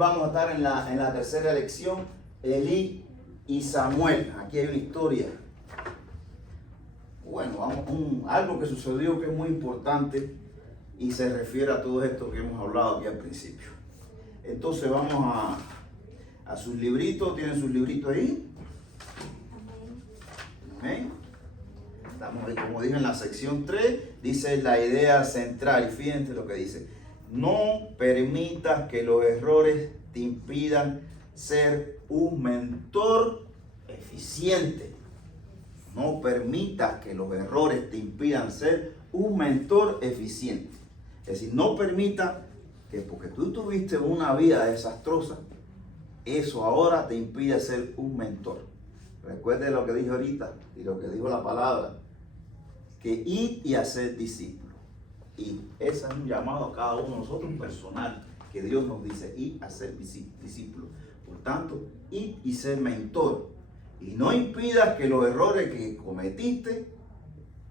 Vamos a estar en la tercera lección, Elí y Samuel. Aquí hay una historia. Bueno, algo que sucedió que es muy importante y se refiere a todo esto que hemos hablado aquí al principio. Entonces vamos a sus libritos. ¿Tienen sus libritos ahí? Amén. Estamos ahí, como dije en la sección 3, dice la idea central. Y fíjense lo que dice. No permitas que los errores te impidan ser un mentor eficiente. No permitas que los errores te impidan ser un mentor eficiente. Es decir, no permita que porque tú tuviste una vida desastrosa, eso ahora te impide ser un mentor. Recuerde lo que dije ahorita y lo que dijo la palabra, que id y hacer discípulos. Y ese es un llamado a cada uno de nosotros personal, que Dios nos dice, id a ser discípulos. Por tanto, id y ser mentor. Y no impidas que los errores que cometiste,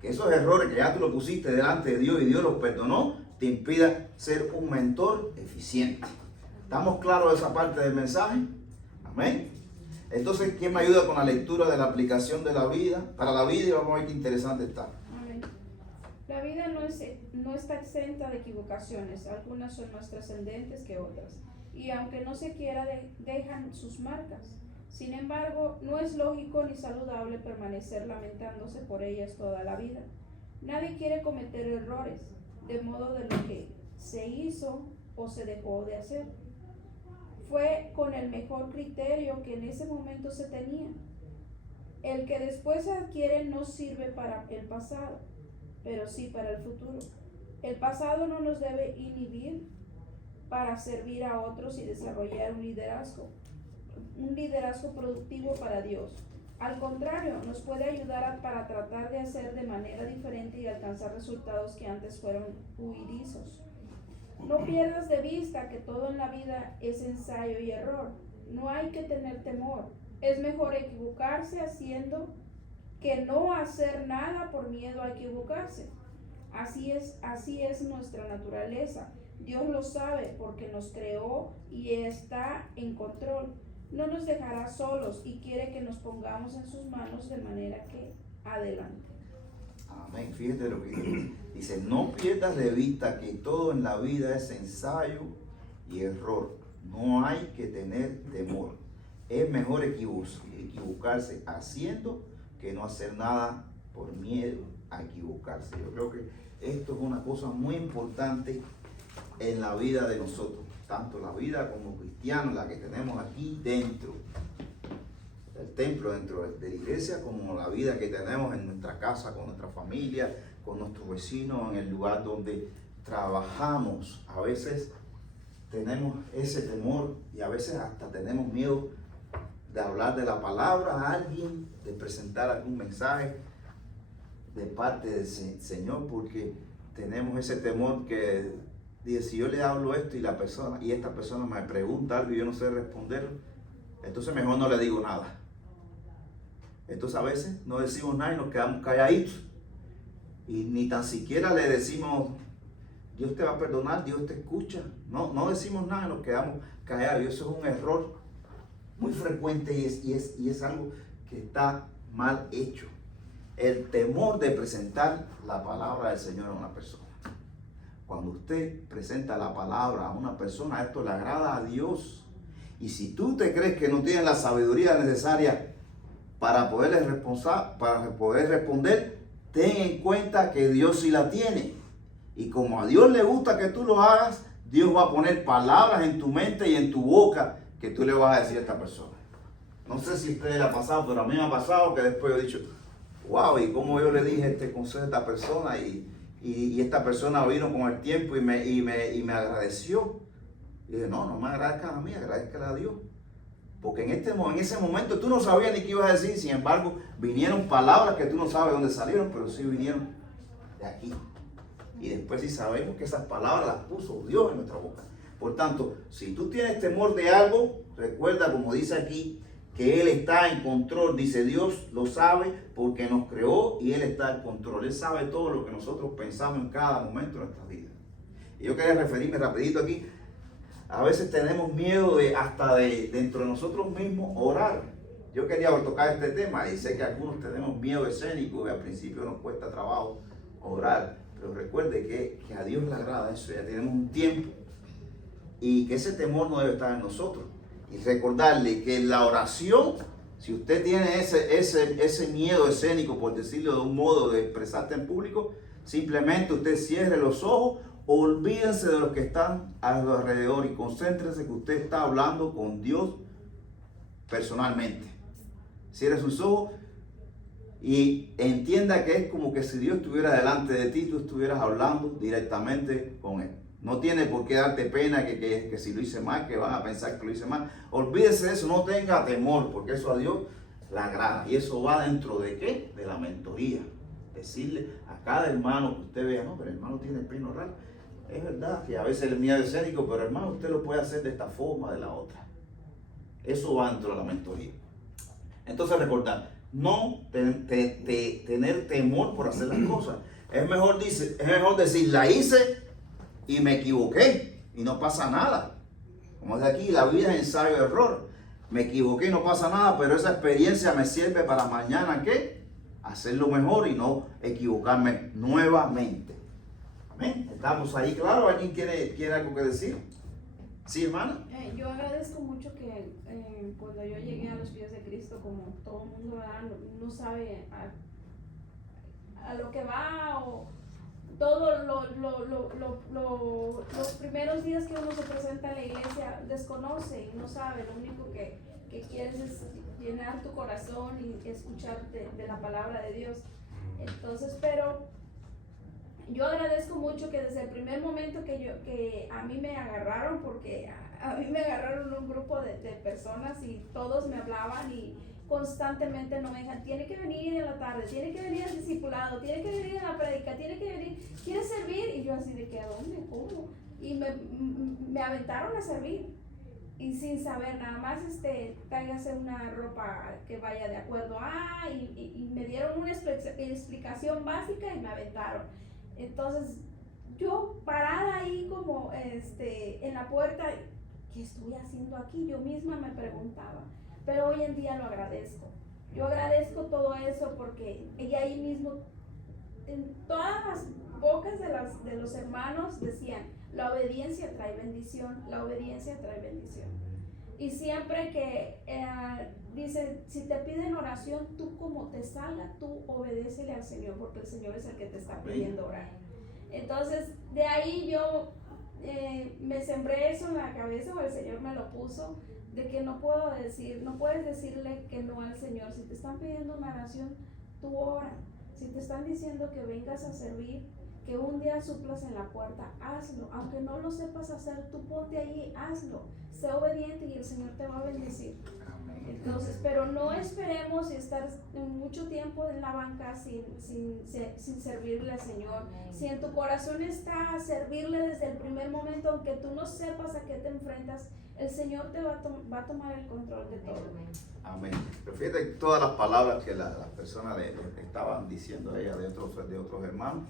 que esos errores que ya tú los pusiste delante de Dios y Dios los perdonó, te impida ser un mentor eficiente. ¿Estamos claros de esa parte del mensaje? Amén. Entonces, ¿quién me ayuda con la lectura de la aplicación de la vida? Para la vida, y vamos a ver qué interesante está. Amén. La vida no está exenta de equivocaciones. Algunas son más trascendentes que otras. Y aunque no se quiera, dejan sus marcas. Sin embargo, no es lógico ni saludable permanecer lamentándose por ellas toda la vida. Nadie quiere cometer errores, de modo de lo que se hizo o se dejó de hacer fue con el mejor criterio que en ese momento se tenía. El que después se adquiere no sirve para el pasado, pero sí para el futuro. El pasado no nos debe inhibir para servir a otros y desarrollar un liderazgo productivo para Dios. Al contrario, nos puede ayudar para tratar de hacer de manera diferente y alcanzar resultados que antes fueron huidizos. No pierdas de vista que todo en la vida es ensayo y error. No hay que tener temor. Es mejor equivocarse haciendo que no hacer nada por miedo a equivocarse. Así es nuestra naturaleza. Dios lo sabe porque nos creó y está en control. No nos dejará solos y quiere que nos pongamos en sus manos de manera que adelante. Amén. Fíjate lo que dice. Dice, no pierdas de vista que todo en la vida es ensayo y error. No hay que tener temor. Es mejor equivocarse haciendo que no hacer nada por miedo a equivocarse. Yo creo que esto es una cosa muy importante en la vida de nosotros. Tanto la vida como cristianos, la que tenemos aquí dentro del templo, dentro de la iglesia, como la vida que tenemos en nuestra casa, con nuestra familia, con nuestros vecinos, en el lugar donde trabajamos. A veces tenemos ese temor y a veces hasta tenemos miedo de hablar de la palabra a alguien, de presentar algún mensaje de parte del Señor, porque tenemos ese temor que dice, si yo le hablo esto y esta persona me pregunta algo y yo no sé responder, entonces mejor no le digo nada. Entonces a veces no decimos nada y nos quedamos calladitos. Y ni tan siquiera le decimos, Dios te va a perdonar, Dios te escucha. No decimos nada y nos quedamos callados. Y eso es un error muy frecuente y es algo que está mal hecho. El temor de presentar la palabra del Señor a una persona. Cuando usted presenta la palabra a una persona, esto le agrada a Dios. Y si tú te crees que no tienes la sabiduría necesaria para poder responder, ten en cuenta que Dios sí la tiene. Y como a Dios le gusta que tú lo hagas, Dios va a poner palabras en tu mente y en tu boca que tú le vas a decir a esta persona. No sé si a ustedes le ha pasado, pero a mí me ha pasado que después yo he dicho, wow, y como yo le dije este consejo a esta persona y esta persona vino con el tiempo y me agradeció. Y dije, no me agradezcan a mí, agradezcan a Dios. Porque en ese momento tú no sabías ni qué ibas a decir, sin embargo, vinieron palabras que tú no sabes dónde salieron, pero sí vinieron de aquí. Y después sí sabemos que esas palabras las puso Dios en nuestra boca. Por tanto, si tú tienes temor de algo, recuerda, como dice aquí, que Él está en control. Dice, Dios lo sabe porque nos creó y Él está en control. Él sabe todo lo que nosotros pensamos en cada momento de nuestra vida. Y yo quería referirme rapidito aquí A veces tenemos miedo de hasta de dentro de nosotros mismos orar. Yo quería tocar este tema y sé que algunos tenemos miedo escénico y al principio nos cuesta trabajo orar. Pero recuerde que a Dios le agrada eso, ya tenemos un tiempo y que ese temor no debe estar en nosotros. Y recordarle que la oración, si usted tiene ese miedo escénico, por decirlo de un modo, de expresarte en público, simplemente usted cierre los ojos, olvídense de los que están a su alrededor y concéntrese que usted está hablando con Dios personalmente. Cierre sus ojos y entienda que es como que si Dios estuviera delante de ti, tú estuvieras hablando directamente con Él. No tiene por qué darte pena que si lo hice mal, que van a pensar que lo hice mal. Olvídese de eso, no tenga temor, porque eso a Dios le agrada. Y eso va dentro de ¿qué? De la mentoría. Decirle a cada hermano que usted vea, no, pero el hermano tiene pena orar. Es verdad que a veces el miedo es escénico, pero hermano, usted lo puede hacer de esta forma, de la otra. Eso va dentro de la mentoría. Entonces recordar, no tener temor por hacer las cosas. Es mejor decir, la hice y me equivoqué y no pasa nada. Como es de aquí, la vida es ensayo de error. Me equivoqué y no pasa nada, pero esa experiencia me sirve para mañana, ¿qué? Hacerlo mejor y no equivocarme nuevamente. Amén. ¿Estamos ahí? Claro, ¿alguien quiere algo que decir? Sí, hermana. Yo agradezco mucho que cuando yo llegué a los pies de Cristo, como todo el mundo no sabe a lo que va o todo los primeros días que uno se presenta en la iglesia desconoce y no sabe, lo único que quieres es llenar tu corazón y escucharte de la palabra de Dios. Entonces, pero yo agradezco mucho que desde el primer momento que a mí me agarraron, porque a mí me agarraron un grupo de personas y todos me hablaban y constantemente no me dejan, tiene que venir en la tarde, tiene que venir al discipulado, tiene que venir a la prédica, tiene que venir, ¿quiere servir? Y yo así de que, ¿a dónde? ¿Cómo? Y me aventaron a servir y sin saber nada más, tráigase una ropa que vaya de acuerdo y me dieron una explicación básica y me aventaron. Entonces yo parada ahí como en la puerta, ¿qué estoy haciendo aquí? Yo misma me preguntaba. Pero hoy en día lo agradezco. Yo agradezco todo eso porque ella ahí mismo, en todas las bocas de los hermanos decían, la obediencia trae bendición, la obediencia trae bendición. Y siempre que dice, si te piden oración, tú como te salga, tú obedécele al Señor, porque el Señor es el que te está pidiendo orar. Entonces, de ahí yo me sembré eso en la cabeza, o el Señor me lo puso, de que no puedes decirle que no al Señor. Si te están pidiendo una oración, tú ora. Si te están diciendo que vengas a servir, que un día suplas en la puerta, hazlo. Aunque no lo sepas hacer, tú ponte ahí, hazlo. Sé obediente y el Señor te va a bendecir. Entonces, pero no esperemos estar mucho tiempo en la banca sin servirle al Señor. Si en tu corazón está servirle desde el primer momento, aunque tú no sepas a qué te enfrentas, el Señor te va a tomar el control de todo. Amén. Pero fíjate todas las palabras que las personas le estaban diciendo a ella de otros hermanos.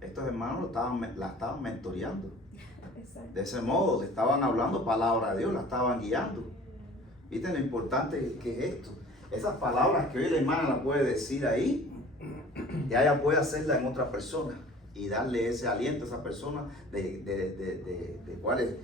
Estos hermanos la estaban mentoreando. Exacto. De ese modo, le estaban hablando palabra de Dios, la estaban guiando. ¿Viste lo importante que es esto? Esas palabras que hoy la hermana la puede decir ahí, ya ella puede hacerla en otra persona y darle ese aliento a esa persona de cuál es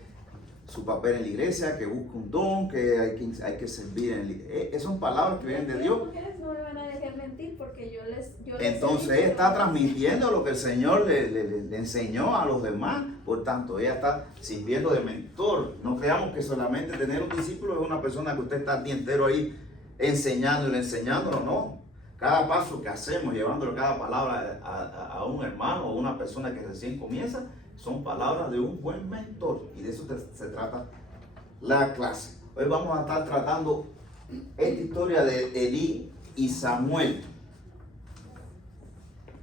su papel en la iglesia, que busca un don, que hay que servir en la iglesia. Esas son palabras que vienen de Dios. Las mujeres no me van a dejar mentir porque yo les entonces ella está transmitiendo lo que el Señor le enseñó a los demás. Por tanto, ella está sirviendo de mentor. No creamos que solamente tener un discípulo es una persona que usted está el día entero ahí enseñándolo, no. Cada paso que hacemos, llevándole cada palabra a un hermano o una persona que recién comienza, son palabras de un buen mentor. Y de eso se trata la clase. Hoy vamos a estar tratando esta historia de Elí y Samuel.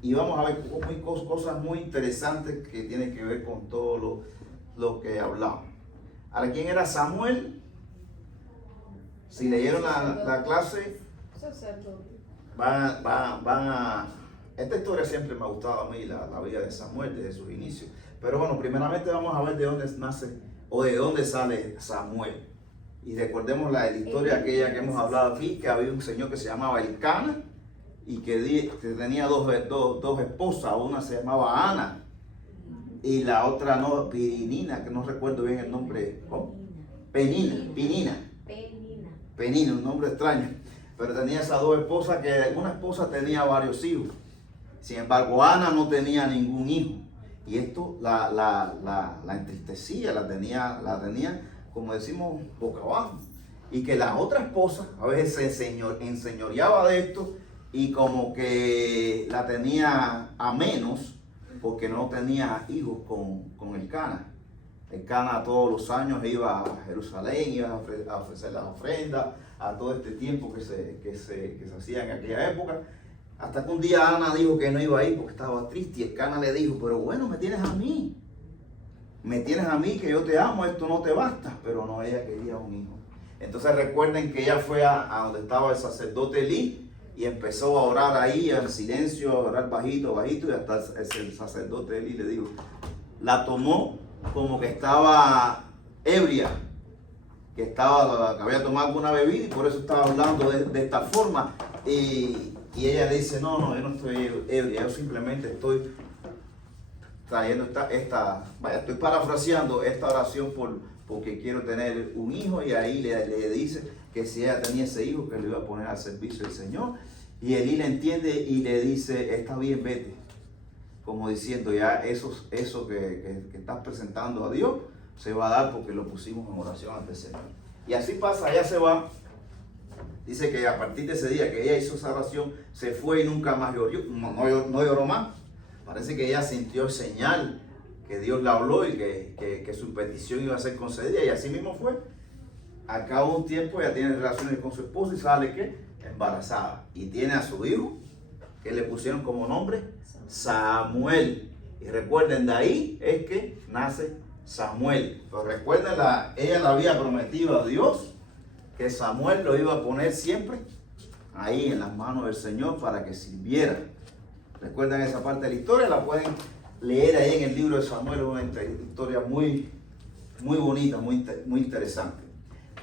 Y vamos a ver cosas muy interesantes que tienen que ver con todo lo que hablamos. Ahora, ¿quién era Samuel? Si leyeron la clase, van a... Esta historia siempre me ha gustado a mí, la vida de Samuel desde sus inicios. Pero bueno, primeramente vamos a ver de dónde nace o de dónde sale Samuel. Y recordemos la historia aquella que hemos hablado aquí, que había un señor que se llamaba Elcana y que tenía dos esposas, una se llamaba Ana y la otra no, Pirinina, que no recuerdo bien el nombre. ¿Cómo? Penina, un nombre extraño. Pero tenía esas dos esposas, que una esposa tenía varios hijos. Sin embargo, Ana no tenía ningún hijo. Y esto la entristecía, la tenía, como decimos, boca abajo. Y que la otra esposa a veces se enseñoreaba de esto y como que la tenía a menos porque no tenía hijos con Elcana. Elcana todos los años iba a Jerusalén, iba a ofrecer las ofrendas, a todo este tiempo que se hacía en aquella época. Hasta que un día Ana dijo que no iba a ir porque estaba triste y Elcana le dijo, pero bueno, me tienes a mí que yo te amo, esto no te basta. Pero no, ella quería un hijo. Entonces recuerden que ella fue a donde estaba el sacerdote Elí y empezó a orar ahí en silencio, a orar bajito, y hasta el sacerdote Elí le dijo, la tomó como que estaba ebria, que había tomado alguna bebida y por eso estaba hablando de esta forma. Y ella le dice, no, yo no estoy ebria, yo simplemente estoy trayendo estoy parafraseando esta oración porque quiero tener un hijo. Y ahí le dice que si ella tenía ese hijo, que lo iba a poner al servicio del Señor. Y Elí le entiende y le dice, está bien, vete. Como diciendo, ya eso que estás presentando a Dios se va a dar porque lo pusimos en oración ante el Señor. Y así pasa, ella se va. Dice que a partir de ese día que ella hizo esa oración, se fue y nunca más lloró, no lloró más. Parece que ella sintió señal que Dios le habló y que su petición iba a ser concedida. Y así mismo fue. Al cabo de un tiempo ella tiene relaciones con su esposo y sale ¿qué? Embarazada. Y tiene a su hijo, que le pusieron como nombre Samuel. Y recuerden, de ahí es que nace Samuel. Pero recuerden, ella le había prometido a Dios que Samuel lo iba a poner siempre ahí en las manos del Señor para que sirviera. Recuerden esa parte de la historia, la pueden leer ahí en el libro de Samuel, una historia muy, muy bonita, muy interesante.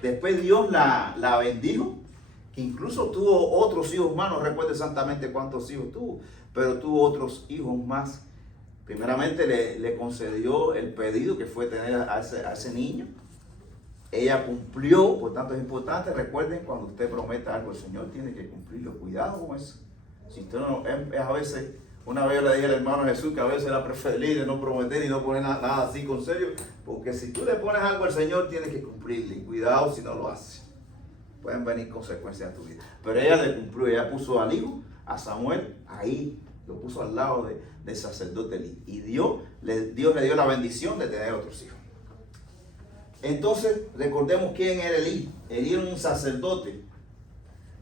Después Dios la bendijo, que incluso tuvo otros hijos más, no recuerdo exactamente cuántos hijos tuvo, pero tuvo otros hijos más. Primeramente le concedió el pedido que fue tener a ese niño. Ella cumplió, por tanto es importante. Recuerden, cuando usted prometa algo al Señor, tiene que cumplirlo. Cuidado con eso. Si usted no, es a veces, una vez le dije al hermano Jesús que a veces era preferible no prometer y no poner nada así con serio, porque si tú le pones algo al Señor, tienes que cumplirle. Y cuidado si no lo hace. Pueden venir consecuencias a tu vida. Pero ella le cumplió, ella puso al hijo, a Samuel, ahí, lo puso al lado del sacerdote Elí. Y Dios le dio la bendición de tener otros hijos. Entonces, recordemos quién era Elí. Elí era un sacerdote.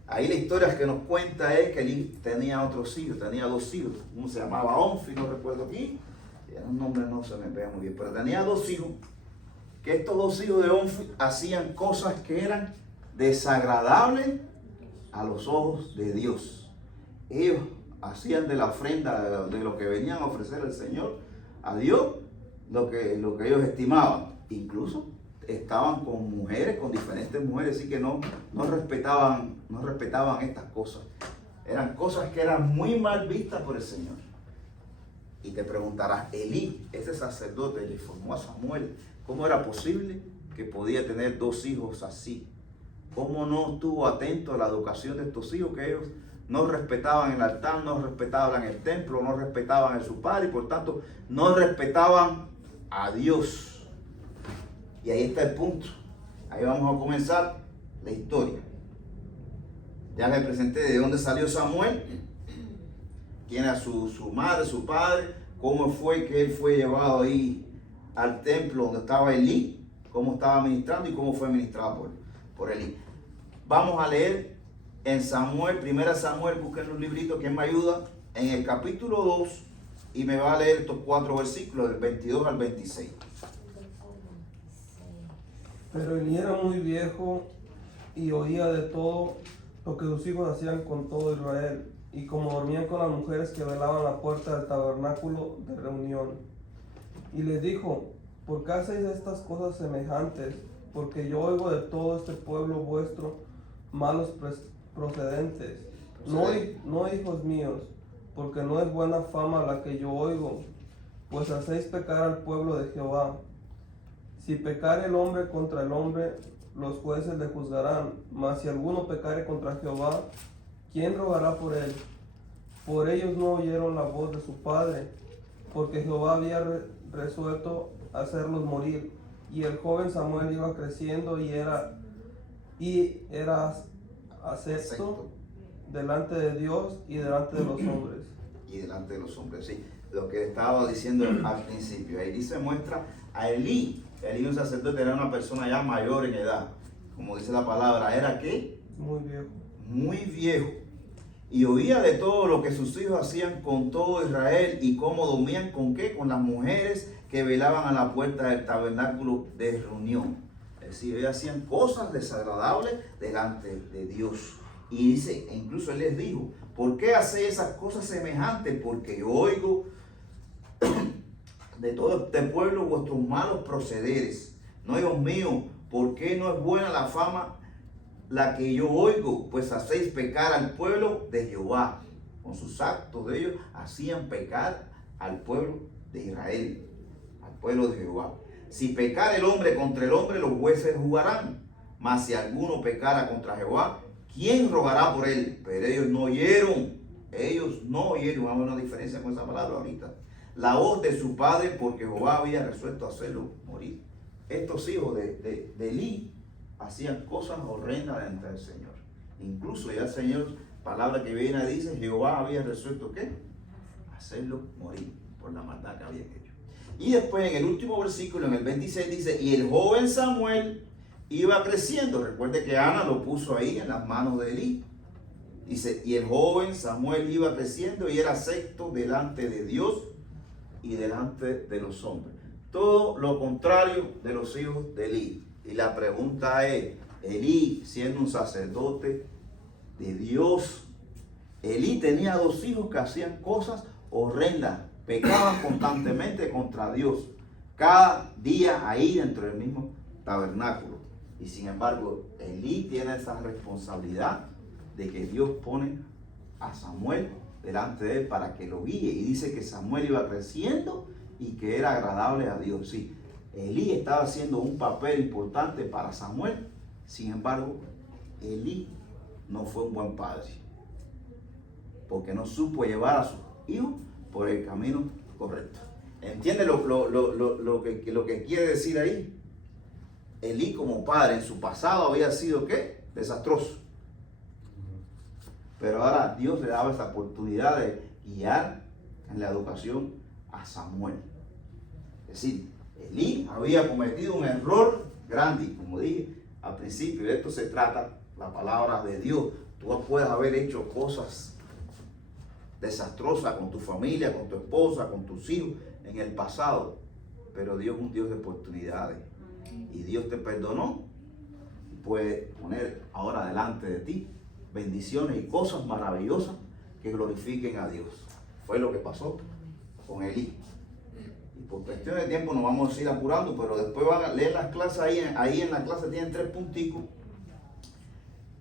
Ahí la historia que nos cuenta es que Elí tenía otros hijos, tenía dos hijos. Uno se llamaba Onfi, no recuerdo aquí. El nombre no se me pega muy bien, pero tenía dos hijos. Que estos dos hijos de Onfi hacían cosas que eran desagradables a los ojos de Dios. Ellos hacían de la ofrenda, de lo que venían a ofrecer al Señor, a Dios, lo que ellos estimaban. Incluso estaban con mujeres, con diferentes mujeres, así que no respetaban estas cosas. Eran cosas que eran muy mal vistas por el Señor. Y te preguntarás, Elí, ese sacerdote, le formó a Samuel, ¿cómo era posible que podía tener dos hijos así? ¿Cómo no estuvo atento a la educación de estos hijos? Que ellos no respetaban el altar, no respetaban el templo, no respetaban a su padre y por tanto no respetaban a Dios. Y ahí está el punto. Ahí vamos a comenzar la historia. Ya les presenté de dónde salió Samuel, quién era su madre, su padre, cómo fue que él fue llevado ahí al templo donde estaba Elí, cómo estaba ministrando y cómo fue ministrado por Elí. Vamos a leer en Samuel, 1 Samuel, busquen un librito, ¿quién me ayuda? En el capítulo 2 y me va a leer estos 4 versículos del 22 al 26. Pero Elí era muy viejo y oía de todo lo que sus hijos hacían con todo Israel, y como dormían con las mujeres que velaban la puerta del tabernáculo de reunión. Y les dijo, ¿por qué hacéis estas cosas semejantes? Porque yo oigo de todo este pueblo vuestro malos procedentes. No, hijos míos, porque no es buena fama la que yo oigo, pues hacéis pecar al pueblo de Jehová. Si pecare el hombre contra el hombre, los jueces le juzgarán, mas si alguno pecare contra Jehová, ¿quién rogará por él? Por ellos no oyeron la voz de su padre, porque Jehová había resuelto hacerlos morir. Y el joven Samuel iba creciendo y era acepto delante de Dios y delante de los hombres. Y delante de los hombres, sí. Lo que estaba diciendo al principio. Ahí se muestra a Elí. Elí, un sacerdote, era una persona ya mayor en edad. Como dice la palabra, ¿era qué? Muy viejo. Muy viejo. Y oía de todo lo que sus hijos hacían con todo Israel y cómo dormían con qué, con las mujeres que velaban a la puerta del tabernáculo de reunión. Es decir, ellos hacían cosas desagradables delante de Dios. Y dice, e incluso él les dijo, ¿por qué hacéis esas cosas semejantes? Porque yo oigo de todo este pueblo vuestros malos procederes. No, hijos míos, ¿por qué no es buena la fama la que yo oigo? Pues hacéis pecar al pueblo de Jehová. Con sus actos de ellos hacían pecar al pueblo de Israel, al pueblo de Jehová. Si pecar el hombre contra el hombre, los jueces juzgarán. Mas si alguno pecara contra Jehová, ¿quién rogará por él? Pero ellos no oyeron. Ellos no oyeron. Vamos a ver una diferencia con esa palabra ahorita. La voz de su padre, porque Jehová había resuelto hacerlo morir. Estos hijos de Elí hacían cosas horrendas delante del Señor. Incluso ya el Señor, palabra que viene, dice, Jehová había resuelto ¿qué? Hacerlo morir por la maldad que había hecho. Y después en el último versículo, en el 26, dice, y el joven Samuel iba creciendo. Recuerde que Ana lo puso ahí en las manos de Elí. Dice, y el joven Samuel iba creciendo y era acepto delante de Dios y delante de los hombres. Todo lo contrario de los hijos de Elí. Y la pregunta es, Elí, siendo un sacerdote de Dios, Elí tenía dos hijos que hacían cosas horrendas, pecaban constantemente contra Dios, cada día ahí dentro del mismo tabernáculo. Y sin embargo, Elí tiene esa responsabilidad de que Dios pone a Samuel delante de él para que lo guíe. Y dice que Samuel iba creciendo y que era agradable a Dios. Sí, Elí estaba haciendo un papel importante para Samuel. Sin embargo, Elí no fue un buen padre, porque no supo llevar a sus hijos por el camino correcto. ¿Entiende lo que quiere decir ahí? Elí como padre en su pasado había sido ¿qué? Desastroso. Pero ahora Dios le daba esa oportunidad de guiar en la educación a Samuel. Es decir, Elí había cometido un error grande. Y como dije al principio, de esto se trata la palabra de Dios. Tú puedes haber hecho cosas desastrosas con tu familia, con tu esposa, con tus hijos en el pasado. Pero Dios es un Dios de oportunidades. Y Dios te perdonó y puede poner ahora delante de ti bendiciones y cosas maravillosas que glorifiquen a Dios. Fue lo que pasó con Elí. Y por cuestión de tiempo nos vamos a ir apurando, pero después van a leer las clases ahí en la clase tienen 3 punticos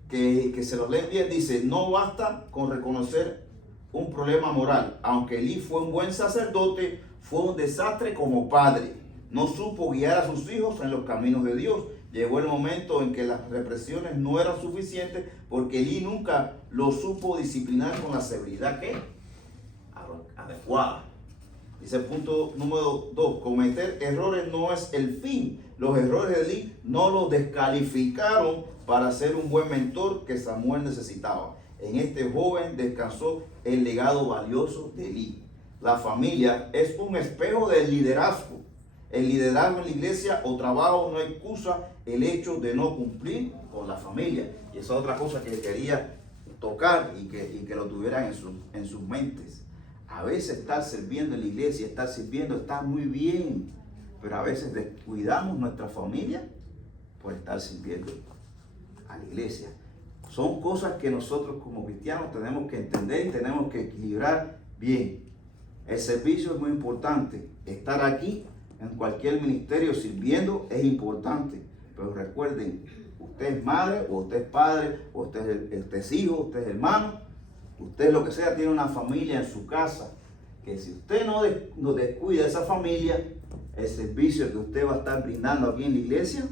que se los leen bien. Dice, no basta con reconocer un problema moral. Aunque Elí fue un buen sacerdote, fue un desastre como padre. No supo guiar a sus hijos en los caminos de Dios. Llegó el momento en que las represiones no eran suficientes porque Elí nunca lo supo disciplinar con la severidad que adecuada. Dice el punto número 2, cometer errores no es el fin. Los errores de Elí no lo descalificaron para ser un buen mentor que Samuel necesitaba. En este joven descansó el legado valioso de Elí. La familia es un espejo del liderazgo. El liderazgo en la iglesia o trabajo no excusa el hecho de no cumplir con la familia. Y esa es otra cosa que quería tocar y que lo tuvieran en sus mentes. A veces estar sirviendo en la iglesia, estar sirviendo está muy bien, pero a veces descuidamos nuestra familia por estar sirviendo a la iglesia. Son cosas que nosotros como cristianos tenemos que entender y tenemos que equilibrar bien. El servicio es muy importante. Estar aquí en cualquier ministerio sirviendo es importante. Pero recuerden, usted es madre, o usted es padre, o usted es hijo, usted es hermano, usted lo que sea, tiene una familia en su casa. Que si usted no descuida esa familia, el servicio que usted va a estar brindando aquí en la iglesia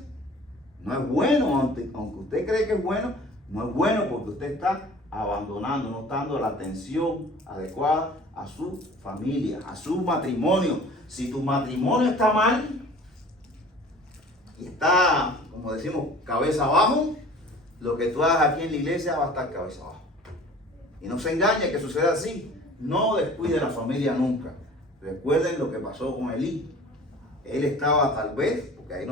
no es bueno, aunque usted cree que es bueno, no es bueno porque usted está abandonando, no está dando la atención adecuada a su familia, a su matrimonio. Si tu matrimonio está mal y está, como decimos, cabeza abajo, lo que tú hagas aquí en la iglesia va a estar cabeza abajo. Y no se engañe que suceda así. No descuide la familia nunca. Recuerden lo que pasó con Elí. Él estaba tal vez, porque ahí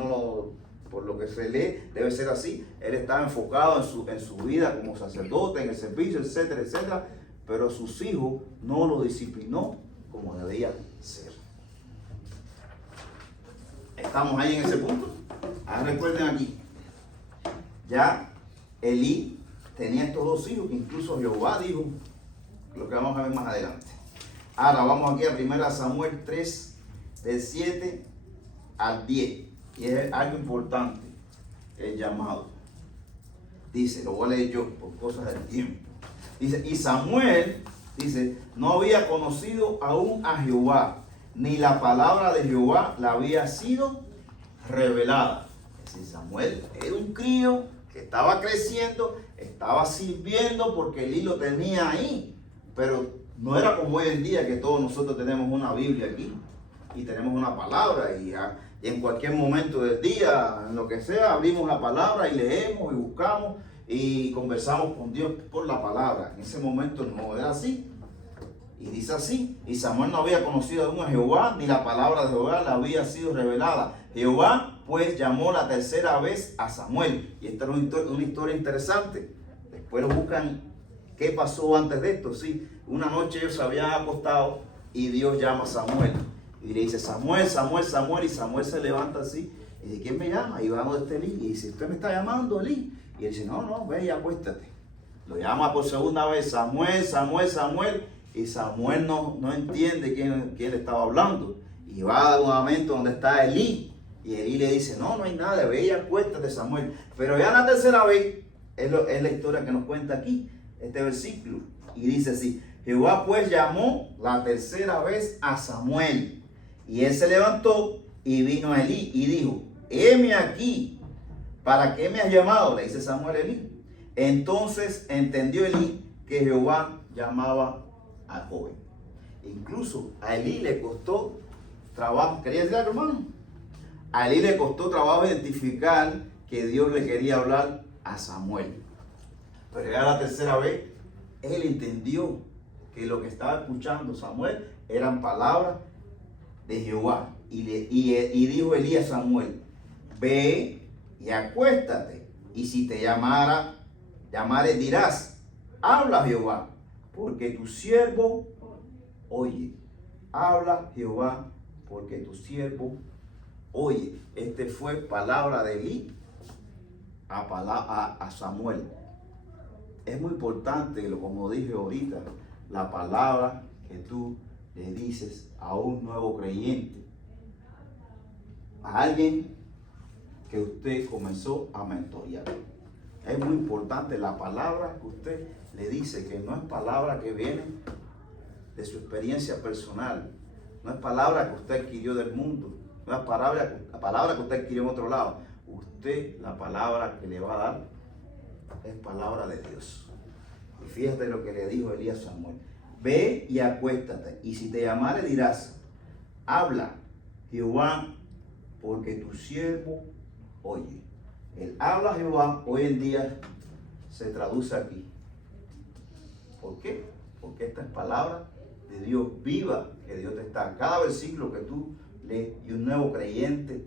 por lo que se lee, debe ser así. Él estaba enfocado en su vida como sacerdote, en el servicio, etcétera, etcétera. Pero sus hijos no lo disciplinó como debía ser. ¿Estamos ahí en ese punto? Ahora recuerden aquí. Ya Elí tenía estos dos hijos, que incluso Jehová dijo, lo que vamos a ver más adelante. Ahora vamos aquí a 1 Samuel 3, del 7 al 10. Y es algo importante, el llamado. Dice, lo voy a leer yo por cosas del tiempo. Dice, y Samuel, dice, no había conocido aún a Jehová, ni la palabra de Jehová le había sido revelada. Es decir, Samuel era un crío que estaba creciendo, estaba sirviendo porque Elí lo tenía ahí. Pero no era como hoy en día que todos nosotros tenemos una Biblia aquí y tenemos una palabra y en cualquier momento del día, en lo que sea, abrimos la palabra y leemos y buscamos y conversamos con Dios por la palabra. En ese momento no era así. Y dice así, y Samuel no había conocido aún a Jehová, ni la palabra de Jehová le había sido revelada. Jehová pues llamó la tercera vez a Samuel. Y esta es una historia interesante. Después lo buscan. ¿Qué pasó antes de esto? Sí, una noche ellos se habían acostado y Dios llama a Samuel. Y le dice, Samuel, Samuel, Samuel. Y Samuel se levanta así. Y dice, ¿quién me llama? Y va donde está Elí. Y dice, ¿usted me está llamando, Elí? Y él dice, no, ve y acuéstate. Lo llama por segunda vez, Samuel, Samuel, Samuel. Y Samuel no entiende quién le estaba hablando. Y va nuevamente donde está Elí. Y Elí le dice, no hay nada, ve y acuéstate, Samuel. Pero ya la tercera vez, es la historia que nos cuenta aquí. Este versículo, y dice así, Jehová pues llamó la tercera vez a Samuel, y él se levantó y vino a Elí y dijo, heme aquí, ¿para qué me has llamado? Le dice Samuel a Elí. Entonces entendió Elí que Jehová llamaba al joven. Incluso a Elí le costó trabajo, ¿quería decir algo, hermano? A Elí le costó trabajo identificar que Dios le quería hablar a Samuel. Pero ya la tercera vez, él entendió que lo que estaba escuchando Samuel eran palabras de Jehová. Y dijo Elí a Samuel, ve y acuéstate. Y si te llamare dirás, habla Jehová, porque tu siervo oye. Habla Jehová, porque tu siervo oye. Este fue palabra de Elí a Samuel. Es muy importante, como dije ahorita, la palabra que tú le dices a un nuevo creyente, a alguien que usted comenzó a mentorear. Es muy importante la palabra que usted le dice, que no es palabra que viene de su experiencia personal, no es palabra que usted adquirió del mundo, no es la palabra que usted adquirió en otro lado. Usted, la palabra que le va a dar es palabra de Dios. Y fíjate lo que le dijo Elías a Samuel. Ve y acuéstate, y si te llamare dirás, habla Jehová, porque tu siervo oye. El habla Jehová hoy en día se traduce aquí. ¿Por qué? Porque esta es palabra de Dios viva, que Dios te está. Cada versículo que tú lees y un nuevo creyente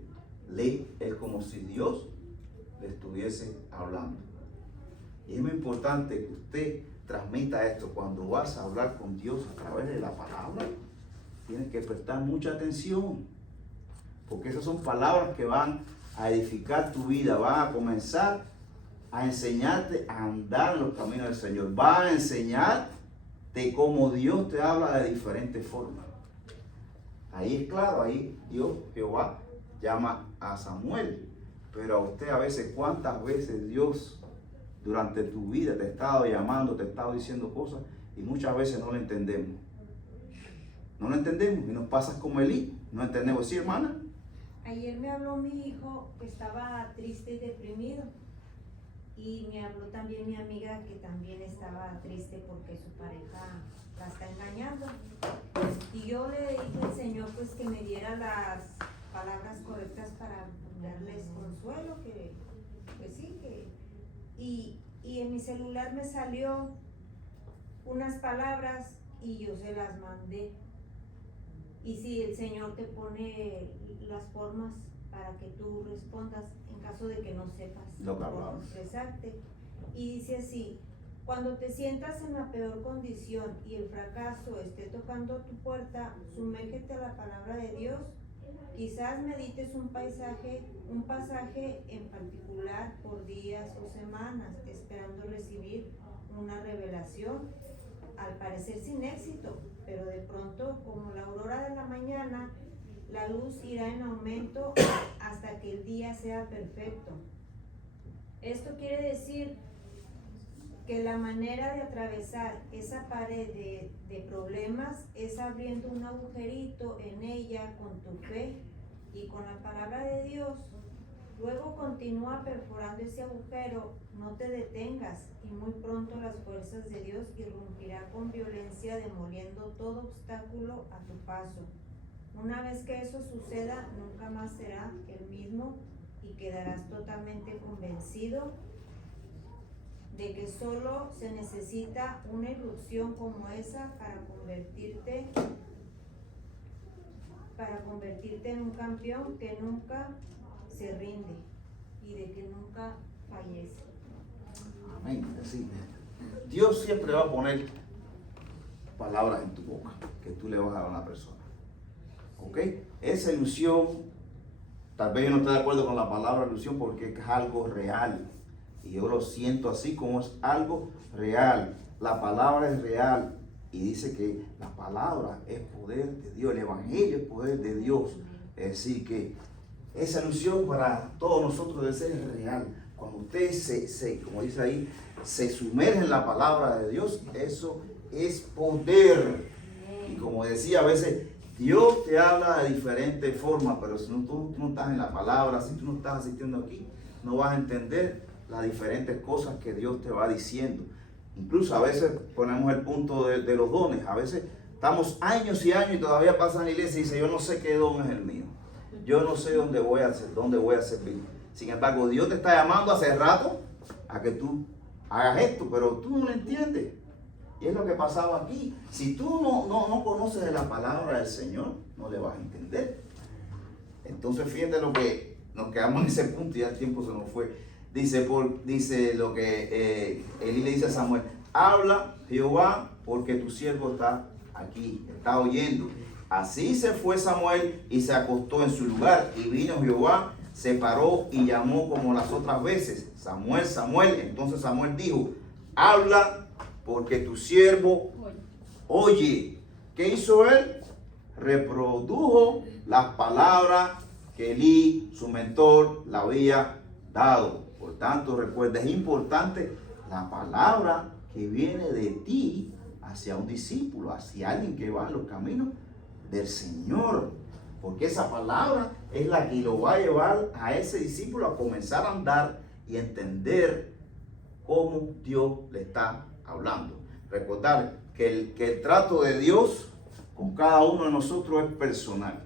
lee, es como si Dios le estuviese hablando. Y es muy importante que usted transmita esto. Cuando vas a hablar con Dios a través de la palabra, tienes que prestar mucha atención, porque esas son palabras que van a edificar tu vida, van a comenzar a enseñarte a andar en los caminos del Señor, van a enseñarte cómo Dios te habla de diferentes formas. Ahí es claro, ahí Dios, Jehová, llama a Samuel. Pero a usted a veces, ¿cuántas veces Dios durante tu vida te ha estado llamando, te ha estado diciendo cosas y muchas veces no lo entendemos? No lo entendemos y nos pasa como Elí, no entendemos. ¿Sí, hermana? Ayer me habló mi hijo que estaba triste y deprimido. Y me habló también mi amiga que también estaba triste porque su pareja la está engañando. Y yo le dije al Señor pues que me diera las palabras correctas para darles consuelo, que pues sí, que y en mi celular me salió unas palabras y yo se las mandé. Y si el Señor te pone las formas para que tú respondas en caso de que no sepas Lo que cómo hablamos. expresarte. Y dice así: cuando te sientas en la peor condición y el fracaso esté tocando tu puerta, sumérgete a la palabra de Dios. Quizás medites un pasaje en particular por días o semanas, esperando recibir una revelación, al parecer sin éxito, pero de pronto, como la aurora de la mañana, la luz irá en aumento hasta que el día sea perfecto. Esto quiere decir que la manera de atravesar esa pared de problemas es abriendo un agujerito en ella con tu fe y con la palabra de Dios. Luego continúa perforando ese agujero, no te detengas, y muy pronto las fuerzas de Dios irrumpirán con violencia, demoliendo todo obstáculo a tu paso. Una vez que eso suceda, nunca más será el mismo y quedarás totalmente convencido de que solo se necesita una irrupción como esa para convertirte en un campeón que nunca se rinde y de que nunca fallece. Amén. Así. Dios siempre va a poner palabras en tu boca que tú le vas a dar a una persona. ¿Ok? Esa ilusión, tal vez yo no estoy de acuerdo con la palabra ilusión porque es algo real. Y yo lo siento así como es algo real. La palabra es real. Y dice que la palabra es poder de Dios. El evangelio es poder de Dios. Es decir, que esa ilusión para todos nosotros debe ser real. Cuando usted como dice ahí, se sumerge en la palabra de Dios, eso es poder. Y como decía, a veces Dios te habla de diferentes formas, pero si tú no estás en la palabra, si tú no estás asistiendo aquí, no vas a entender las diferentes cosas que Dios te va diciendo. Incluso a veces ponemos el punto de los dones. A veces estamos años y años y todavía pasan a la iglesia y dice, yo no sé qué don es el mío. Yo no sé dónde voy a servir. Sin embargo, Dios te está llamando hace rato a que tú hagas esto, pero tú no lo entiendes. Y es lo que pasaba aquí. Si tú no conoces de la palabra del Señor, no le vas a entender. Entonces, fíjate lo que nos quedamos en ese punto y ya el tiempo se nos fue. Dice lo que Elí le dice a Samuel: habla, Jehová, porque tu siervo está aquí, está oyendo. Así se fue Samuel y se acostó en su lugar. Y vino Jehová, se paró y llamó como las otras veces: Samuel, Samuel. Entonces Samuel dijo: habla, porque tu siervo oye. ¿Qué hizo él? Reprodujo las palabras que Elí, su mentor, le había dado. Por tanto, recuerda, es importante la palabra que viene de ti hacia un discípulo, hacia alguien que va en los caminos del Señor. Porque esa palabra es la que lo va a llevar a ese discípulo a comenzar a andar y entender cómo Dios le está hablando. Recordar que el trato de Dios con cada uno de nosotros es personal.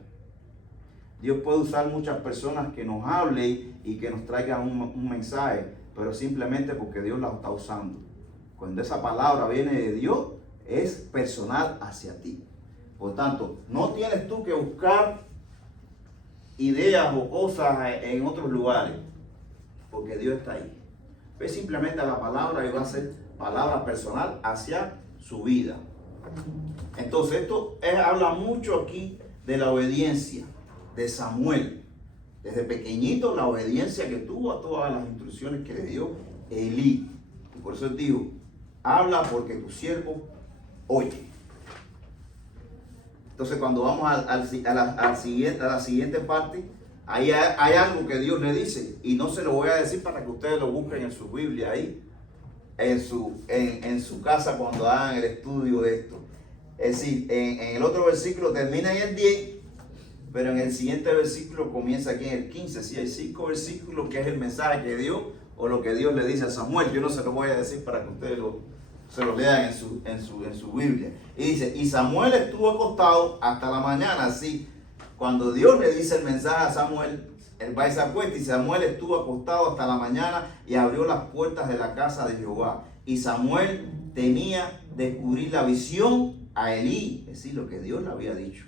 Dios puede usar muchas personas que nos hablen y que nos traigan un mensaje, pero simplemente porque Dios la está usando. Cuando esa palabra viene de Dios, es personal hacia ti. Por tanto, no tienes tú que buscar ideas o cosas en otros lugares, porque Dios está ahí. Ve simplemente a la palabra y va a ser palabra personal hacia su vida. Entonces, esto habla mucho aquí de la obediencia de Samuel. Desde pequeñito, la obediencia que tuvo a todas las instrucciones que le dio Elí. Y por eso él dijo: habla, porque tu siervo oye. Entonces cuando vamos a la siguiente parte, ahí hay algo que Dios le dice, y no se lo voy a decir para que ustedes lo busquen en su Biblia ahí, en su casa cuando hagan el estudio de esto. Es decir, en el otro versículo termina en el 10, pero en el siguiente versículo comienza aquí en el 15. Sí, hay 5 versículos que es el mensaje que dio o lo que Dios le dice a Samuel. Yo no se lo voy a decir para que ustedes se lo lean en su Biblia. Y dice, y Samuel estuvo acostado hasta la mañana. Así, cuando Dios le dice el mensaje a Samuel, él va y se acuesta, y Samuel estuvo acostado hasta la mañana y abrió las puertas de la casa de Jehová. Y Samuel temía descubrir la visión a Elí, es decir, lo que Dios le había dicho.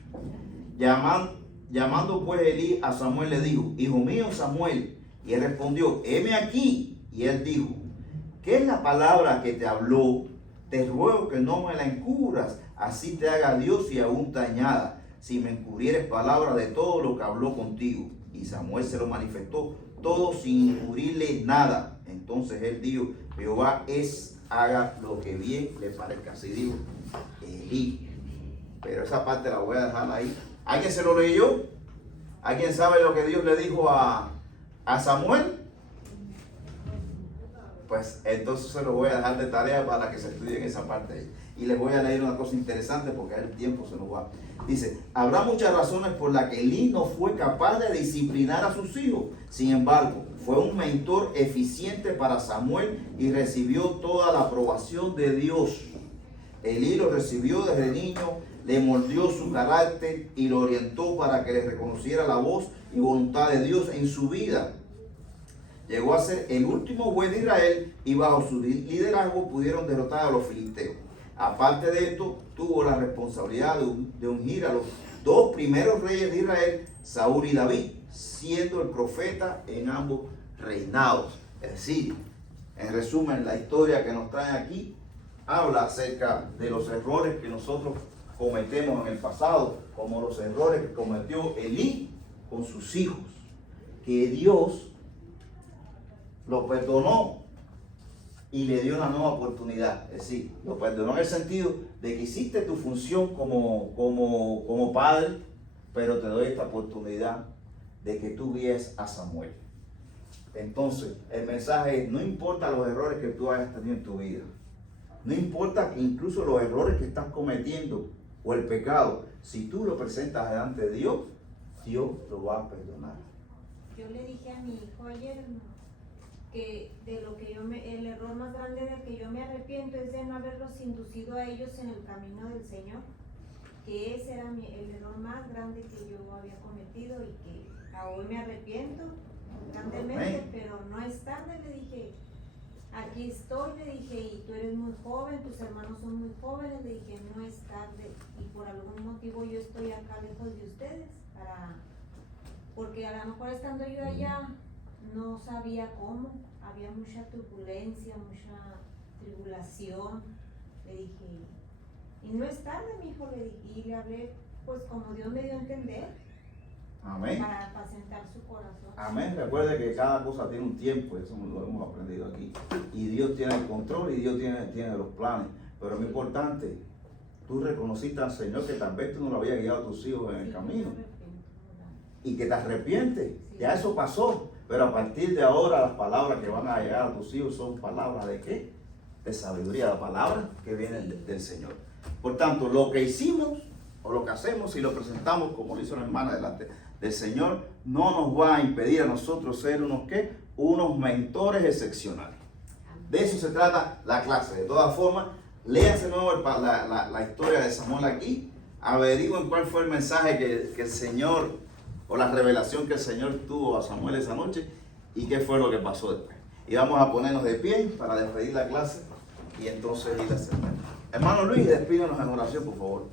Llamando pues Elí a Samuel, le dijo, hijo mío Samuel. Y él respondió, heme aquí. Y él dijo, ¿qué es la palabra que te habló? Te ruego que no me la encubras, así te haga Dios y aún te añada, si me encubrieres palabra de todo lo que habló contigo. Y Samuel se lo manifestó todo sin encubrirle nada. Entonces él dijo, Jehová haga lo que bien le parezca. Así dijo Elí. Pero esa parte la voy a dejar ahí. ¿Alguien se lo leyó? ¿Alguien sabe lo que Dios le dijo a Samuel? Pues entonces se lo voy a dejar de tarea para que se estudien esa parte ahí. Y les voy a leer una cosa interesante porque el tiempo se nos va. Dice, habrá muchas razones por las que Elí no fue capaz de disciplinar a sus hijos. Sin embargo, fue un mentor eficiente para Samuel y recibió toda la aprobación de Dios. Elí lo recibió desde niño, le moldeó su carácter y lo orientó para que le reconociera la voz y voluntad de Dios en su vida. Llegó a ser el último juez de Israel y bajo su liderazgo pudieron derrotar a los filisteos. Aparte de esto, tuvo la responsabilidad de ungir a los 2 primeros reyes de Israel, Saúl y David, siendo el profeta en ambos reinados. Es decir, en resumen, la historia que nos trae aquí habla acerca de los errores que nosotros cometemos en el pasado, como los errores que cometió Elí con sus hijos, que Dios lo perdonó y le dio una nueva oportunidad. Es decir, lo perdonó en el sentido de que hiciste tu función como padre, pero te doy esta oportunidad de que tú guíes a Samuel. Entonces, el mensaje es, no importa los errores que tú hayas tenido en tu vida, no importa que incluso los errores que estás cometiendo o el pecado, si tú lo presentas delante de Dios, Dios lo va a perdonar. Yo le dije a mi hijo ayer que el error más grande del que yo me arrepiento es de no haberlos inducido a ellos en el camino del Señor, que ese era el error más grande que yo había cometido y que aún me arrepiento grandemente. Amén. Pero no es tarde, le dije, aquí estoy, le dije, y tú eres muy joven, tus hermanos son muy jóvenes, le dije, no es tarde, y por algún motivo yo estoy acá lejos de ustedes, porque a lo mejor estando yo allá no sabía cómo, había mucha turbulencia, mucha tribulación, le dije, y no es tarde, mi hijo, le dije, y le hablé pues como Dios me dio a entender. Amén. Para apacentar su corazón. Amén. Recuerde que cada cosa tiene un tiempo, eso lo hemos aprendido aquí. Y Dios tiene el control y Dios tiene los planes. Pero es muy importante, tú reconociste al Señor que tal vez tú no lo habías guiado a tus hijos en el camino. Y que te arrepientes. Sí. Ya eso pasó. Pero a partir de ahora las palabras que van a llegar a tus hijos son palabras de ¿qué? De sabiduría, la palabra que viene del Señor. Por tanto, lo que hicimos o lo que hacemos, si lo presentamos como lo hizo la hermana delante del Señor, no nos va a impedir a nosotros ser unos mentores excepcionales. De eso se trata la clase. De todas formas, léanse de nuevo la historia de Samuel aquí, averigüen cuál fue el mensaje que el Señor, o la revelación que el Señor tuvo a Samuel esa noche, y qué fue lo que pasó después. Y vamos a ponernos de pie para despedir la clase, y entonces ir a hacer. Hermano Luis, despídanos en oración, por favor.